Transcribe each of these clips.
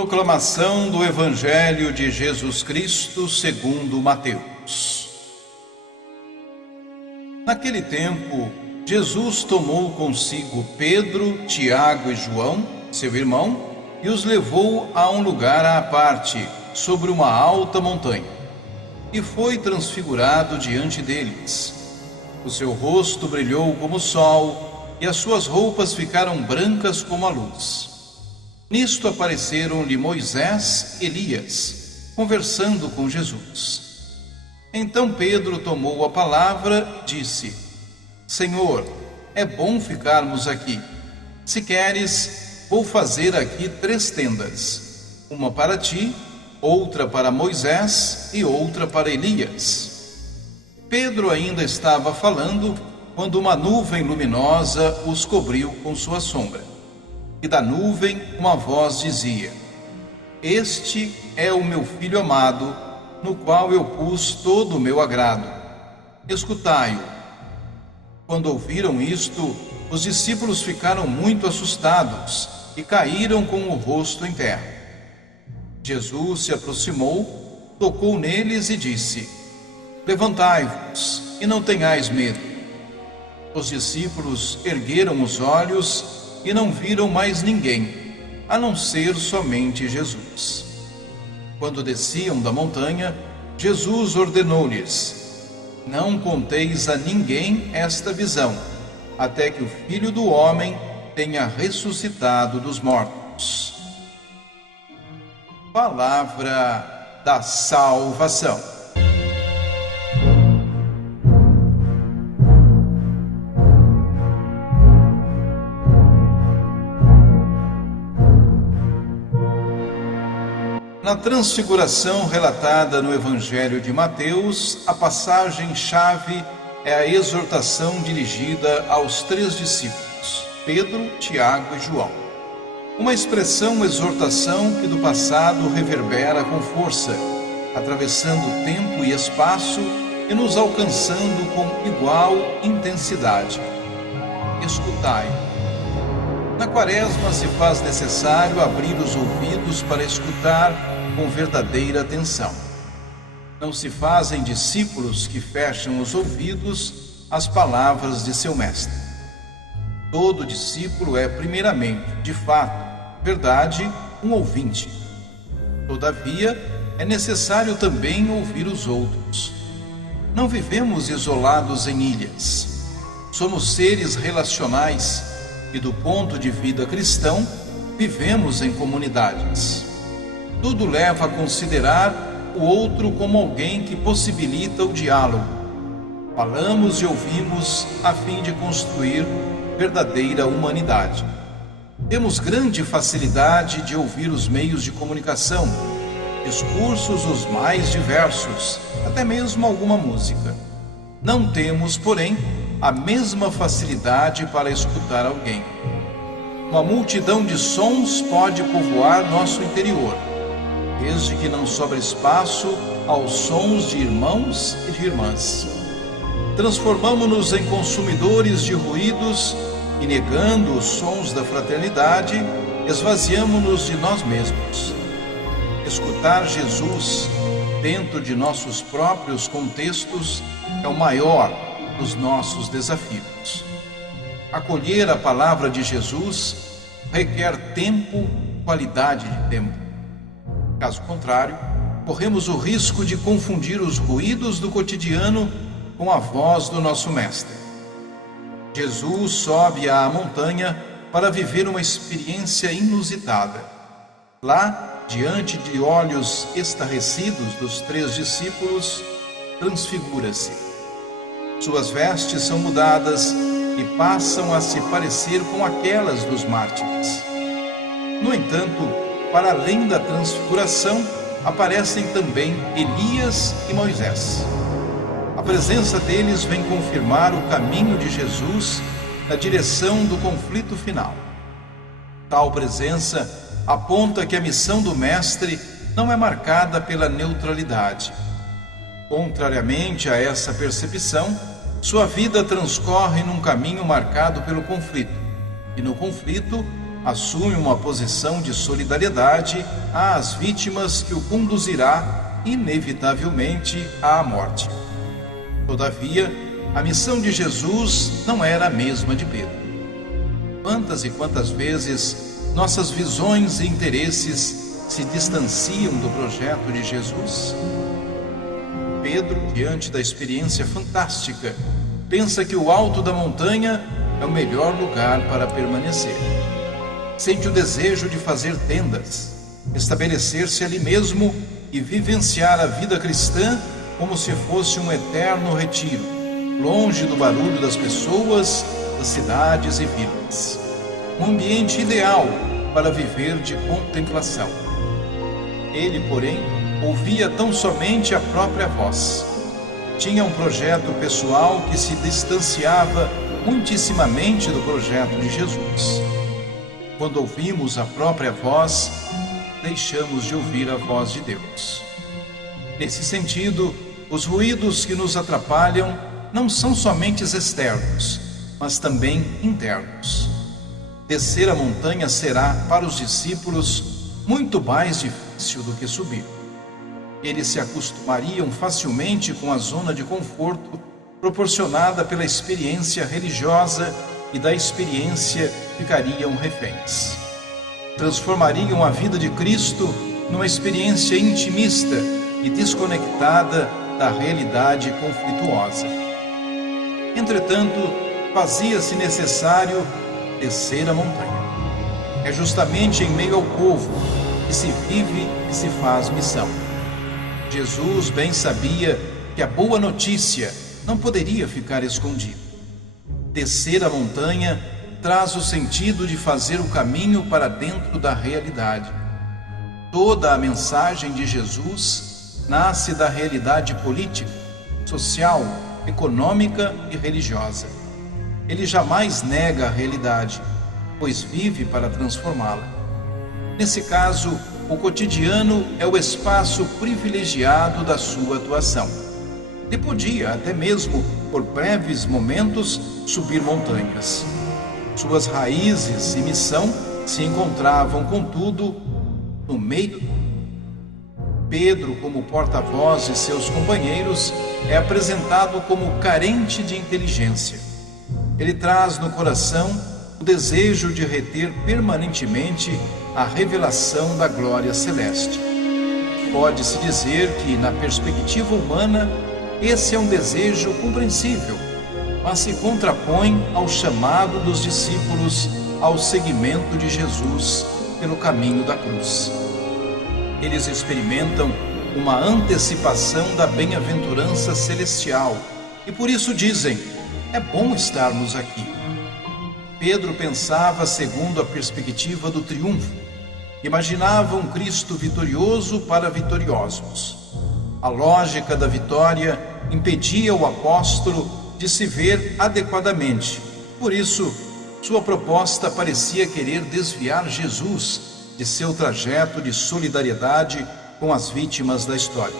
Proclamação do Evangelho de Jesus Cristo segundo Mateus. Naquele tempo, Jesus tomou consigo Pedro, Tiago e João, seu irmão, e os levou a um lugar à parte, sobre uma alta montanha, e foi transfigurado diante deles. O seu rosto brilhou como o sol, e as suas roupas ficaram brancas como a luz. Nisto apareceram-lhe Moisés e Elias, conversando com Jesus. Então Pedro tomou a palavra e disse: Senhor, é bom ficarmos aqui. Se queres, vou fazer aqui 3 tendas, uma para ti, outra para Moisés e outra para Elias. Pedro ainda estava falando, quando uma nuvem luminosa os cobriu com sua sombra. E da nuvem uma voz dizia: Este é o meu Filho amado, no qual eu pus todo o meu agrado. Escutai-o. Quando ouviram isto, os discípulos ficaram muito assustados e caíram com o rosto em terra. Jesus se aproximou, tocou neles e disse: Levantai-vos e não tenhais medo. Os discípulos ergueram os olhos e não viram mais ninguém, a não ser somente Jesus. Quando desciam da montanha, Jesus ordenou-lhes: Não conteis a ninguém esta visão, até que o Filho do Homem tenha ressuscitado dos mortos. Palavra da salvação. Na transfiguração relatada no Evangelho de Mateus, a passagem-chave é a exortação dirigida aos 3 discípulos, Pedro, Tiago e João. Uma expressão-exortação que do passado reverbera com força, atravessando tempo e espaço e nos alcançando com igual intensidade. Escutai. Na Quaresma se faz necessário abrir os ouvidos para escutar com verdadeira atenção. Não se fazem discípulos que fecham os ouvidos às palavras de seu mestre. Todo discípulo é, primeiramente, de fato, verdade, um ouvinte. Todavia, é necessário também ouvir os outros. Não vivemos isolados em ilhas. Somos seres relacionais e, do ponto de vista cristão, vivemos em comunidades. Tudo leva a considerar o outro como alguém que possibilita o diálogo. Falamos e ouvimos a fim de construir verdadeira humanidade. Temos grande facilidade de ouvir os meios de comunicação, discursos os mais diversos, até mesmo alguma música. Não temos, porém, a mesma facilidade para escutar alguém. Uma multidão de sons pode povoar nosso interior, desde que não sobre espaço aos sons de irmãos e de irmãs. Transformamo-nos em consumidores de ruídos e, negando os sons da fraternidade, esvaziamo-nos de nós mesmos. Escutar Jesus dentro de nossos próprios contextos é o maior dos nossos desafios. Acolher a palavra de Jesus requer tempo, qualidade de tempo. Caso contrário, corremos o risco de confundir os ruídos do cotidiano com a voz do nosso Mestre. Jesus sobe à montanha para viver uma experiência inusitada. Lá, diante de olhos estarrecidos dos 3 discípulos, transfigura-se. Suas vestes são mudadas e passam a se parecer com aquelas dos mártires. No entanto, para além da transfiguração, aparecem também Elias e Moisés. A presença deles vem confirmar o caminho de Jesus na direção do conflito final. Tal presença aponta que a missão do Mestre não é marcada pela neutralidade. Contrariamente a essa percepção, sua vida transcorre num caminho marcado pelo conflito, e no conflito, assume uma posição de solidariedade às vítimas que o conduzirá inevitavelmente à morte. Todavia, a missão de Jesus não era a mesma de Pedro. Quantas e quantas vezes nossas visões e interesses se distanciam do projeto de Jesus? Pedro, diante da experiência fantástica, pensa que o alto da montanha é o melhor lugar para permanecer. Sente o desejo de fazer tendas, estabelecer-se ali mesmo e vivenciar a vida cristã como se fosse um eterno retiro, longe do barulho das pessoas, das cidades e vilas. Um ambiente ideal para viver de contemplação. Ele, porém, ouvia tão somente a própria voz. Tinha um projeto pessoal que se distanciava muitissimamente do projeto de Jesus. Quando ouvimos a própria voz, deixamos de ouvir a voz de Deus. Nesse sentido, os ruídos que nos atrapalham não são somente externos, mas também internos. Descer a montanha será, para os discípulos, muito mais difícil do que subir. Eles se acostumariam facilmente com a zona de conforto proporcionada pela experiência religiosa e da experiência ficariam reféns. Transformariam a vida de Cristo numa experiência intimista e desconectada da realidade conflituosa. Entretanto, fazia-se necessário descer a montanha. É justamente em meio ao povo que se vive e se faz missão. Jesus bem sabia que a boa notícia não poderia ficar escondida. Descer a montanha traz o sentido de fazer o caminho para dentro da realidade. Toda a mensagem de Jesus nasce da realidade política, social, econômica e religiosa. Ele jamais nega a realidade, pois vive para transformá-la. Nesse caso, o cotidiano é o espaço privilegiado da sua atuação. Ele podia, até mesmo por breves momentos, subir montanhas. Suas raízes e missão se encontravam, contudo, no meio. Pedro, como porta-voz de seus companheiros, é apresentado como carente de inteligência. Ele traz no coração o desejo de reter permanentemente a revelação da glória celeste. Pode-se dizer que, na perspectiva humana, esse é um desejo compreensível, mas se contrapõe ao chamado dos discípulos ao seguimento de Jesus pelo caminho da cruz. Eles experimentam uma antecipação da bem-aventurança celestial e por isso dizem: é bom estarmos aqui. Pedro pensava segundo a perspectiva do triunfo. Imaginava um Cristo vitorioso para vitoriosos. A lógica da vitória impedia o apóstolo de se ver adequadamente. Por isso, sua proposta parecia querer desviar Jesus de seu trajeto de solidariedade com as vítimas da história.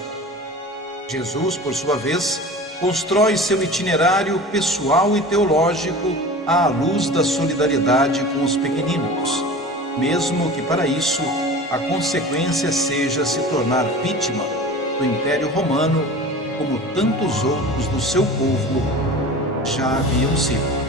Jesus, por sua vez, constrói seu itinerário pessoal e teológico à luz da solidariedade com os pequeninos, mesmo que para isso a consequência seja se tornar vítima do Império Romano, como tantos outros do seu povo já haviam sido.